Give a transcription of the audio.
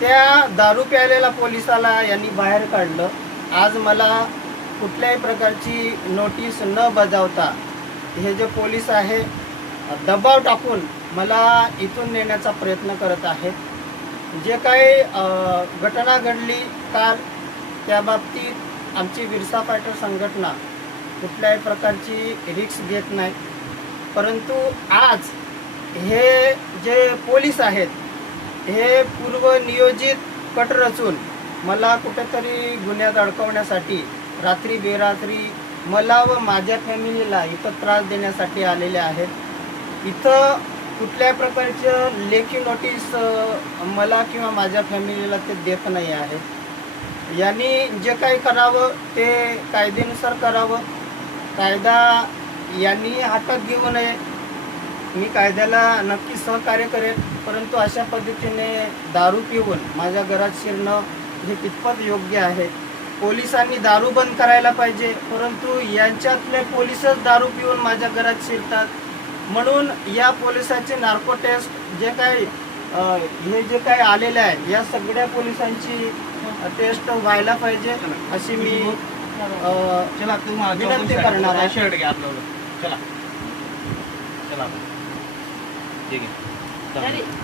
त्या दारू प्यायलेल्या पोलिसाला यांनी बाहेर काढलं। आज मला कुठल्याही प्रकारची नोटीस न बजावता हे जे पोलीस आहे दबाव टाकून मला इथून नेण्याचा प्रयत्न करत आहेत। जे काही घटना घडली काल त्या बाबतीत आमची विरसा फायटर संघटना कुठल्याही प्रकारची रिस्क घेत नाही, परंतु आज हे जे पोलीस आहेत हे पूर्वनियोजित कट रचून मला कुठेतरी गुन्ह्यात अडकवण्यासाठी रात्री बेरात्री मला व माझ्या फॅमिलीला इथं त्रास देण्यासाठी आलेले आहेत। इथं कुठल्याही प्रकारचं लेखी नोटीस मला किंवा माझ्या फॅमिलीला ते देत नाही आहेत। यांनी जे काही करावं ते कायद्यानुसार करावं, कायदा यांनी हातात घेऊ नये। मी कायद्याला नक्की सहकार्य करेन, परंतु अशा पद्धतीने दारू पिऊन माझ्या घरात शिरणं हे कितपत योग्य आहे। पोलिसांनी दारू बंद करायला पाहिजे, परंतु यांच्यातले पोलीसच दारू पिऊन माझ्या घरात शिरतात। म्हणून या पोलिसांचे नार्को टेस्ट जे काही हे जे काही आलेले आहे या सगळ्या पोलिसांची टेस्ट व्हायला पाहिजे अशी मी विनंती करणार आहे। चला चला ठीक आहे।